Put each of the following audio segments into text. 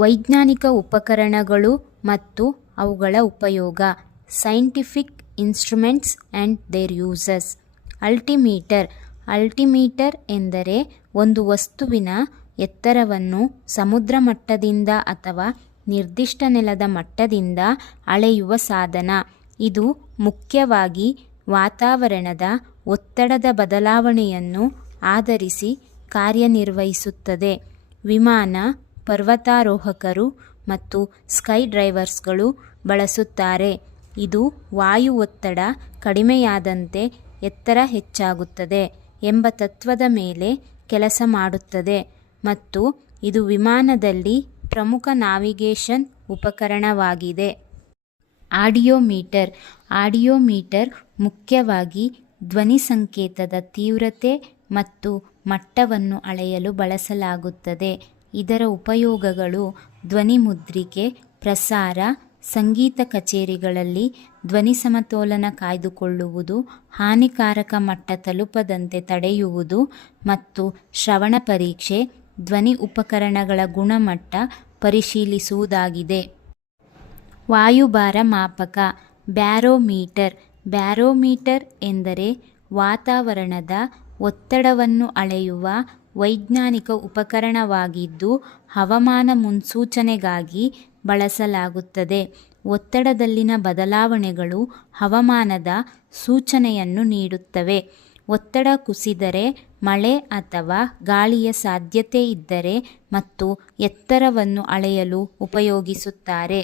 ವೈಜ್ಞಾನಿಕ ಉಪಕರಣಗಳು ಮತ್ತು ಅವುಗಳ ಉಪಯೋಗ. Scientific instruments and their uses. Altimeter. Altimeter ಎಂದರೆ ಒಂದು ವಸ್ತುವಿನ ಎತ್ತರವನ್ನು ಸಮುದ್ರ ಮಟ್ಟದಿಂದ ಅಥವಾ ನಿರ್ದಿಷ್ಟ ನೆಲದ ಮಟ್ಟದಿಂದ ಅಳೆಯುವ ಸಾಧನ. ಇದು ಮುಖ್ಯವಾಗಿ ವಾತಾವರಣದ ಒತ್ತಡದ ಬದಲಾವಣೆಯನ್ನು ಆಧರಿಸಿ ಕಾರ್ಯನಿರ್ವಹಿಸುತ್ತದೆ. ವಿಮಾನ, ಪರ್ವತಾರೋಹಕರು ಮತ್ತು ಸ್ಕೈ ಡೈವರ್ಸ್ಗಳು ಬಳಸುತ್ತಾರೆ. ಇದು ವಾಯು ಒತ್ತಡ ಕಡಿಮೆಯಾದಂತೆ ಎತ್ತರ ಹೆಚ್ಚಾಗುತ್ತದೆ ಎಂಬ ತತ್ವದ ಮೇಲೆ ಕೆಲಸ ಮಾಡುತ್ತದೆ ಮತ್ತು ಇದು ವಿಮಾನದಲ್ಲಿ ಪ್ರಮುಖ ನ್ಯಾವಿಗೇಷನ್ ಉಪಕರಣವಾಗಿದೆ. ಆಡಿಯೋಮೀಟರ್. ಆಡಿಯೋಮೀಟರ್ ಮುಖ್ಯವಾಗಿ ಧ್ವನಿ ಸಂಕೇತದ ತೀವ್ರತೆ ಮತ್ತು ಮಟ್ಟವನ್ನು ಅಳೆಯಲು ಬಳಸಲಾಗುತ್ತದೆ. ಇದರ ಉಪಯೋಗಗಳು ಧ್ವನಿ ಮುದ್ರಿಕೆ, ಪ್ರಸಾರ, ಸಂಗೀತ ಕಚೇರಿಗಳಲ್ಲಿ ಧ್ವನಿ ಸಮತೋಲನ ಕಾಯ್ದುಕೊಳ್ಳುವುದು, ಹಾನಿಕಾರಕ ಮಟ್ಟ ತಲುಪದಂತೆ ತಡೆಯುವುದು ಮತ್ತು ಶ್ರವಣ ಪರೀಕ್ಷೆ, ಧ್ವನಿ ಉಪಕರಣಗಳ ಗುಣಮಟ್ಟ ಪರಿಶೀಲಿಸುವುದಾಗಿದೆ. ವಾಯುಭಾರ ಮಾಪಕ. ಬ್ಯಾರೋಮೀಟರ್. ಬ್ಯಾರೋಮೀಟರ್ ಎಂದರೆ ವಾತಾವರಣದ ಒತ್ತಡವನ್ನು ಅಳೆಯುವ ವೈಜ್ಞಾನಿಕ ಉಪಕರಣವಾಗಿದ್ದು ಹವಾಮಾನ ಮುನ್ಸೂಚನೆಗಾಗಿ ಬಳಸಲಾಗುತ್ತದೆ. ಒತ್ತಡದಲ್ಲಿನ ಬದಲಾವಣೆಗಳು ಹವಾಮಾನದ ಸೂಚನೆಯನ್ನು ನೀಡುತ್ತವೆ. ಒತ್ತಡ ಕುಸಿದರೆ, ಮಳೆ ಅಥವಾ ಗಾಳಿಯ ಸಾಧ್ಯತೆ ಇದ್ದರೆ ಮತ್ತು ಎತ್ತರವನ್ನು ಅಳೆಯಲು ಉಪಯೋಗಿಸುತ್ತಾರೆ.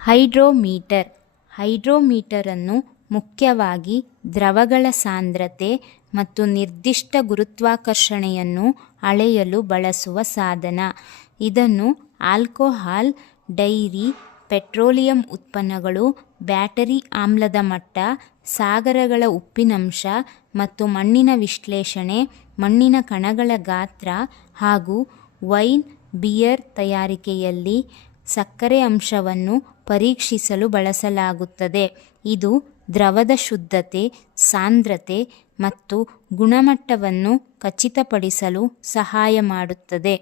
ಹೈಡ್ರೋಮೀಟರ್. ಹೈಡ್ರೋಮೀಟರನ್ನು ಮುಖ್ಯವಾಗಿ ದ್ರವಗಳ ಸಾಂದ್ರತೆ ಮತ್ತು ನಿರ್ದಿಷ್ಟ ಗುರುತ್ವಾಕರ್ಷಣೆಯನ್ನು ಅಳೆಯಲು ಬಳಸುವ ಸಾಧನ. ಇದನ್ನು ಆಲ್ಕೋಹಾಲ್, ಡೈರಿ, ಪೆಟ್ರೋಲಿಯಂ ಉತ್ಪನ್ನಗಳು, ಬ್ಯಾಟರಿ ಆಮ್ಲದ ಮಟ್ಟ, ಸಾಗರಗಳ ಉಪ್ಪಿನಂಶ ಮತ್ತು ಮಣ್ಣಿನ ವಿಶ್ಲೇಷಣೆ, ಮಣ್ಣಿನ ಕಣಗಳ ಗಾತ್ರ ಹಾಗೂ ವೈನ್, ಬಿಯರ್ ತಯಾರಿಕೆಯಲ್ಲಿ ಸಕ್ಕರೆ ಅಂಶವನ್ನು ಪರೀಕ್ಷಿಸಲು ಬಳಸಲಾಗುತ್ತದೆ. ಇದು ದ್ರವದ ಶುದ್ಧತೆ, ಸಾಂದ್ರತೆ ಮತ್ತು ಗುಣಮಟ್ಟವನ್ನು ಖಚಿತಪಡಿಸಲು ಸಹಾಯ ಮಾಡುತ್ತದೆ.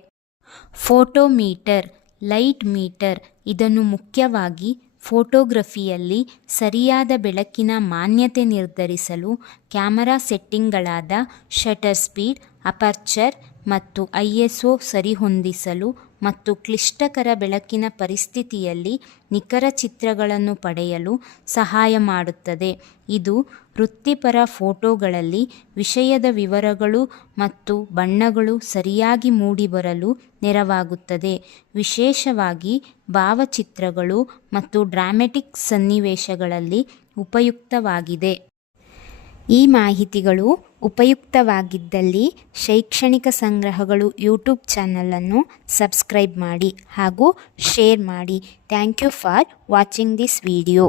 ಫೋಟೋಮೀಟರ್. Light meter. ಇದನ್ನು ಮುಖ್ಯವಾಗಿ ಫೋಟೋಗ್ರಫಿಯಲ್ಲಿ ಸರಿಯಾದ ಬೆಳಕಿನ ಮಾನ್ಯತೆ ನಿರ್ಧರಿಸಲು, ಕ್ಯಾಮರಾ ಸೆಟ್ಟಿಂಗ್ಗಳಾದ ಶಟರ್ ಸ್ಪೀಡ್, ಅಪರ್ಚರ್ ಮತ್ತು ಐಎಸ್ಒ ಸರಿಹೊಂದಿಸಲು ಮತ್ತು ಕ್ಲಿಷ್ಟಕರ ಬೆಳಕಿನ ಪರಿಸ್ಥಿತಿಯಲ್ಲಿ ನಿಖರ ಚಿತ್ರಗಳನ್ನು ಪಡೆಯಲು ಸಹಾಯ ಮಾಡುತ್ತದೆ. ಇದು ವೃತ್ತಿಪರ ಫೋಟೋಗಳಲ್ಲಿ ವಿಷಯದ ವಿವರಗಳು ಮತ್ತು ಬಣ್ಣಗಳು ಸರಿಯಾಗಿ ಮೂಡಿಬರಲು ನೆರವಾಗುತ್ತದೆ, ವಿಶೇಷವಾಗಿ ಭಾವಚಿತ್ರಗಳು ಮತ್ತು ಡ್ರಾಮ್ಯಾಟಿಕ್ ಸನ್ನಿವೇಶಗಳಲ್ಲಿ ಉಪಯುಕ್ತವಾಗಿದೆ. ಈ ಮಾಹಿತಿಗಳು ಉಪಯುಕ್ತವಾಗಿದ್ದಲ್ಲಿ ಶೈಕ್ಷಣಿಕ ಸಂಗ್ರಹಗಳು ಯೂಟ್ಯೂಬ್ ಚಾನಲನ್ನು ಸಬ್ಸ್ಕ್ರೈಬ್ ಮಾಡಿ ಹಾಗೂ ಶೇರ್ ಮಾಡಿ. Thank you for watching this video.